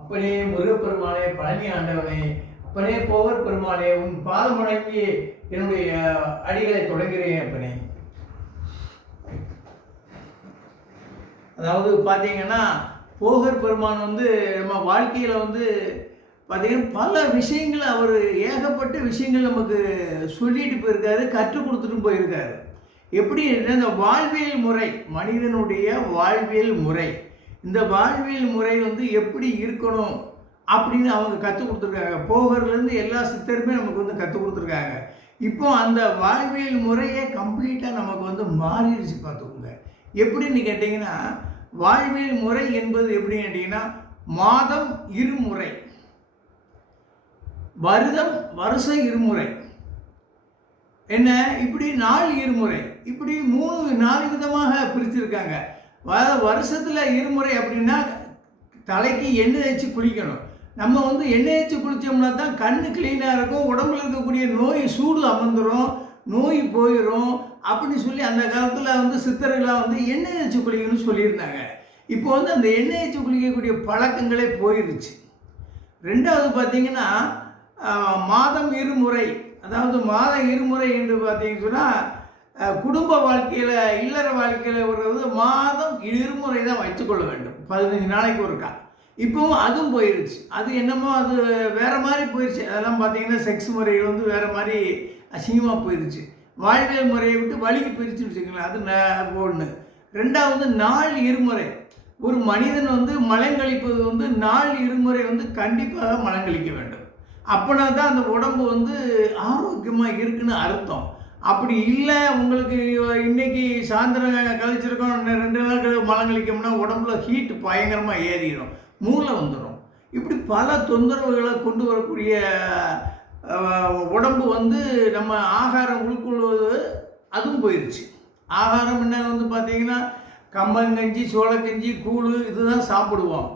அப்பனே முருகப்பெருமானே, பழனி ஆண்டவனே, அப்பனே போகர் பெருமானே, உன் பாதம் வணங்கி என்னுடைய அடிகளை தொடங்குகிறேன் அப்பனே. அதாவது பார்த்தீங்கன்னா, போகர் பெருமான் வந்து நம்ம வாழ்க்கையில் வந்து பார்த்தீங்கன்னா பல விஷயங்கள் அவர் ஏகப்பட்ட விஷயங்கள் நமக்கு சொல்லிட்டு போயிருக்காரு, கற்றுக் கொடுத்துட்டு போயிருக்காரு. எப்படி இந்த வாழ்வியல் முறை, மனிதனுடைய வாழ்வியல் முறை, இந்த வாழ்வியல் முறை வந்து எப்படி இருக்கணும் அப்படின்னு அவங்க கற்றுக் கொடுத்துருக்காங்க. போகர்லேருந்து எல்லா சித்தருமே நமக்கு வந்து கற்றுக் கொடுத்துருக்காங்க. இப்போ அந்த வாழ்வியல் முறையே கம்ப்ளீட்டாக நமக்கு வந்து மாறிடுச்சு பார்த்துக்கோங்க. எப்படின்னு கேட்டிங்கன்னா, வாழ்வியல் முறை என்பது எப்படின்னு கேட்டிங்கன்னா, மாதம் இருமுறை, வருஷம் இருமுறை, என்ன இப்படி நாள் இருமுறை, இப்படி 4 விதமாக பிரிச்சிருக்காங்க. வருஷத்தில் இருமுறை அப்படின்னா தலைக்கு எண்ணெய் தேய்ச்சி குளிக்கணும். நம்ம வந்து எண்ணெய் தேய்ச்சி குளித்தோம்னா தான் கண் க்ளீனாக இருக்கும், உடம்புல இருக்கக்கூடிய நோய் சூடு அமர்ந்துடும், நோய் போயிடும் அப்படின்னு சொல்லி அந்த காலத்தில் வந்து சித்தர்களாக வந்து எண்ணெய் தேய்ச்சி குளிக்கணும்னு சொல்லியிருந்தாங்க. இப்போ வந்து அந்த எண்ணெய் தேய்ச்சி குளிக்கக்கூடிய பழக்கங்களே போயிடுச்சு. ரெண்டாவது பார்த்திங்கன்னா, மாதம் இருமுறை, அதாவது மாதம் இருமுறை என்று பார்த்தீங்கன்னு சொன்னால், குடும்ப வாழ்க்கையில் இல்லற வாழ்க்கையில் ஒரு மாதம் இருமுறை தான் வைத்துக்கொள்ள வேண்டும், 15 நாளைக்கு ஒருக்கா. இப்போவும் அதுவும் போயிடுச்சு. அது என்னமோ அது வேறு மாதிரி போயிடுச்சு. அதெல்லாம் பார்த்தீங்கன்னா செக்ஸ் முறைகள் வந்து வேறு மாதிரி அசிங்கமாக போயிடுச்சு. வாழ்வியல் முறையை விட்டு வழிக்கு பிரித்து வச்சுக்கலாம். அது ஒன்று. ரெண்டாவது நாள் இருமுறை. ஒரு மனிதன் வந்து மலங்கழிப்பது வந்து நாள் இருமுறை வந்து கண்டிப்பாக மலங்கழிக்க வேண்டும். அப்படின்னா தான் அந்த உடம்பு வந்து ஆரோக்கியமாக இருக்குன்னு அர்த்தம். அப்படி இல்லை, உங்களுக்கு இன்றைக்கி சாயந்தரம் கழிச்சிருக்கோம், 2 நாள் மலங்கழிக்கோம்னா உடம்புல ஹீட் பயங்கரமாக ஏறிடும், மூளை வந்துடும். இப்படி பல தொந்தரவுகளை கொண்டு வரக்கூடிய உடம்பு வந்து நம்ம ஆகாரம் உட்கொள்வது அதுவும் போயிடுச்சு. ஆகாரம் என்ன வந்து பார்த்திங்கன்னா கம்பங்கஞ்சி, சோளக்கஞ்சி, கூழ் இதுதான் சாப்பிடுவோம்.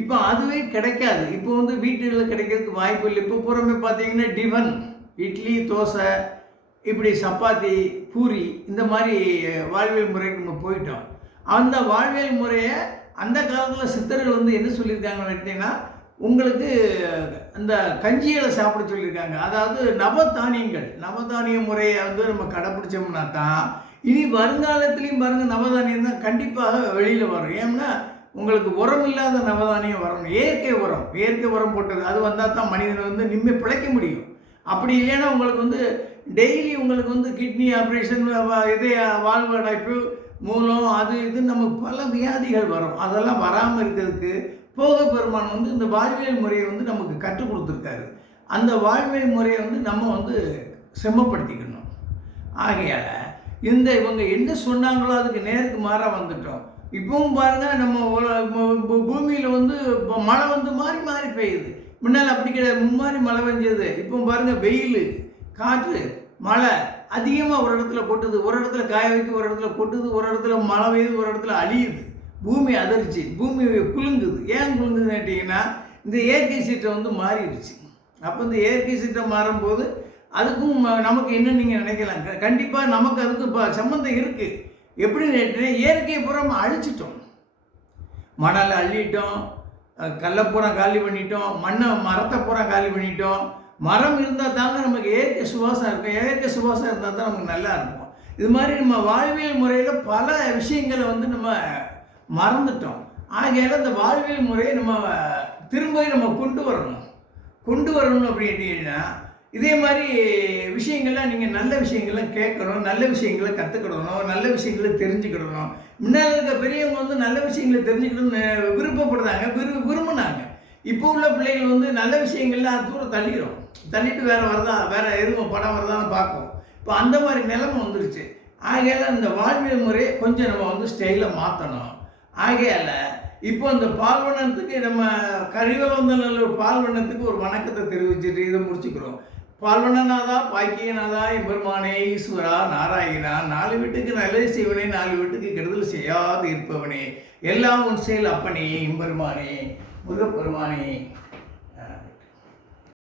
இப்போ அதுவே கிடைக்காது. இப்போ வந்து வீட்டுகளில் கிடைக்கிறதுக்கு வாய்ப்பு இல்லை. இப்போ புறமே பார்த்தீங்கன்னா டிஃபன், இட்லி, தோசை, இப்படி சப்பாத்தி, பூரி, இந்த மாதிரி வாழ்வியல் முறைக்கு நம்ம போயிட்டோம். அந்த வாழ்வியல் முறையை அந்த காலத்தில் சித்தர்கள் வந்து என்ன சொல்லியிருக்காங்கன்னு கேட்டிங்கன்னா, உங்களுக்கு அந்த கஞ்சிகளை சாப்பிட சொல்லியிருக்காங்க. அதாவது நவதானிய முறையை வந்து நம்ம கடைப்பிடிச்சோம்னா தான் இனி வருங்காலத்துலேயும் பாருங்கள் நவதானியம் தான் கண்டிப்பாக வெளியில் வரும். ஏன்னா உங்களுக்கு உரம் இல்லாத நவதானியம் வரணும். இயற்கை உரம் போட்டது அது வந்தால் தான் மனிதனை வந்து நிம்மதி பிழைக்க முடியும். அப்படி இல்லைன்னா உங்களுக்கு வந்து டெய்லி உங்களுக்கு வந்து கிட்னி ஆப்ரேஷன், இதய வாழ்வு அடைப்பு, மூலம், அது இது நமக்கு பல வியாதிகள் வரும். அதெல்லாம் வராமல் இருக்கிறதுக்கு போகர் பெருமான் வந்து இந்த வாழ்வியல் முறையை வந்து நமக்கு கற்றுக் கொடுத்துருக்காரு. அந்த வாழ்வியல் முறையை வந்து நம்ம வந்து செம்மப்படுத்திக்கணும். ஆகையால் இவங்க என்ன சொன்னாங்களோ அதுக்கு நேருக்கு மாறாக வந்துட்டோம். இப்பவும் பாருங்கள், நம்ம பூமியில் வந்து மழை வந்து மாறி மாறி பெய்யுது. முன்னால் அப்படி கிடையாது, மும்மாரி மழை பெஞ்சது. இப்போ பாருங்கள், வெயில், காற்று, மழை அதிகமாக ஒரு இடத்துல கொட்டுது, ஒரு இடத்துல காய வைக்க, ஒரு இடத்துல கொட்டுது, ஒரு இடத்துல மழை பெய்யுது, ஒரு இடத்துல அழியுது. பூமி அதிர்ச்சி, பூமி குலுங்குது. ஏன் குலுங்குதுன்னு கேட்டிங்கன்னா, இந்த இயற்கை சீற்றம் வந்து மாறிடுச்சு. அப்போ இந்த இயற்கை சீற்றம் மாறும்போது அதுக்கும் நமக்கு என்ன நீங்கள் நினைக்கலாம், கண்டிப்பாக நமக்கு அதுக்கு இப்போ சம்மந்தம் இருக்குது. எப்படின்னு கேட்டீங்கன்னா, இயற்கையை பூரா அழிச்சிட்டோம், மணலை அள்ளிட்டோம், கல்லை பூரா காலி பண்ணிட்டோம், மரத்தை பூரா காலி பண்ணிட்டோம். மரம் இருந்தால் தாங்க நமக்கு இயற்கை சுவாசம் இருக்கும். இயற்கை சுவாசம் இருந்தால் தான் நமக்கு நல்லா இருக்கும். இது மாதிரி நம்ம வாழ்வியல் முறையில் பல விஷயங்களை வந்து நம்ம மறந்துட்டோம். ஆகையால் இந்த வாழ்வியல் முறையை நம்ம திரும்ப நம்ம கொண்டு வரணும் அப்படின்னா, இதே மாதிரி விஷயங்கள்லாம் நீங்கள் நல்ல விஷயங்கள்லாம் கேட்கணும், நல்ல விஷயங்களை கற்றுக்கிடணும், நல்ல விஷயங்களை தெரிஞ்சுக்கிடணும். முன்னால் இருக்க பெரியவங்க வந்து நல்ல விஷயங்களை தெரிஞ்சுக்கணும்னு விருப்பப்படுறாங்க, விரும்பினாங்க. இப்போ உள்ள பிள்ளைகள் வந்து நல்ல விஷயங்கள்லாம் தூரம் தள்ளிட்டு வேறு எதுவும் படம் வருதான்னு பார்க்கும். இப்போ அந்த மாதிரி நிலைமை வந்துருச்சு. ஆகையால் இந்த வாழ்வியல் முறையை கொஞ்சம் நம்ம வந்து ஸ்டைலாக மாற்றணும். ஆகையால் இப்போ இந்த பால்வண்ணத்துக்கு நம்ம கரிவலந்தநல்லூர் பால்வண்ணத்துக்கு ஒரு வணக்கத்தை தெரிவிச்சுட்டு இதை முடிச்சுக்கிறோம். பால்வண்ணநாதா, பாக்கியநாதா, எம்பெருமானே, ஈஸ்வரா, நாராயணா, 4 வீட்டுக்கு நல்லது செய்வனே, 4 வீட்டுக்கு கெடுதல் செய்யாது இருப்பவனே, எல்லாம் உன் செயல் அப்பனே, எம்பெருமானே, முருகப்பெருமானே.